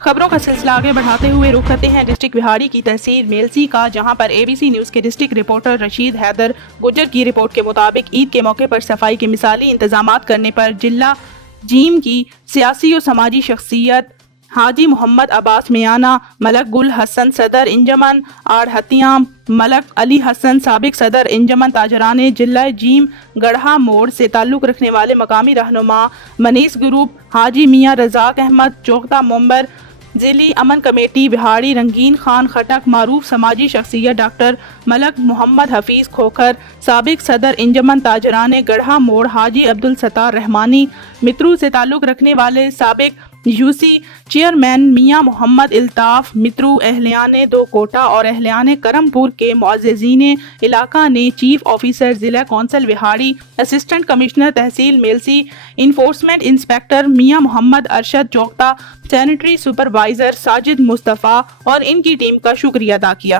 خبروں کا سلسلہ آگے بڑھاتے ہوئے رخ کرتے ہیں ڈسٹرکٹ بہاڑی کی تحصیل میلسی کا، جہاں پر اے بی سی نیوز کے ڈسٹرکٹ رپورٹر رشید حیدر گجر کی رپورٹ کے مطابق عید کے موقع پر صفائی کے مثالی انتظامات کرنے پر ضلع جیم کی سیاسی و سماجی شخصیت حاجی محمد عباس میانہ، ملک گل حسن صدر انجمن آڑ-ہتیاں، ملک علی حسن سابق صدر انجمن تاجران ضلع جیم گڑھا موڑ سے تعلق رکھنے والے مقامی رہنما منیس گروپ، حاجی میاں رزاق احمد چوغتا ممبر ضلعی امن کمیٹی بہاڑی، رنگین خان خٹک، معروف سماجی شخصیت ڈاکٹر ملک محمد حفیظ کھوکھر، سابق صدر انجمن تاجران گڑھا موڑ حاجی عبدالستار رحمانی، مترو سے تعلق رکھنے والے سابق یو سی چیئرمین میاں محمد الطاف، مترو اہلیان دو کوٹہ اور اہلیان کرم پور کے معززین علاقہ نے چیف آفیسر ضلع کونسل بہاڑی، اسسٹنٹ کمشنر تحصیل میلسی، انفورسمنٹ انسپکٹر میاں محمد ارشد چوغتا، سینیٹری سپروائزر ساجد مصطفیٰ اور ان کی ٹیم کا شکریہ ادا کیا۔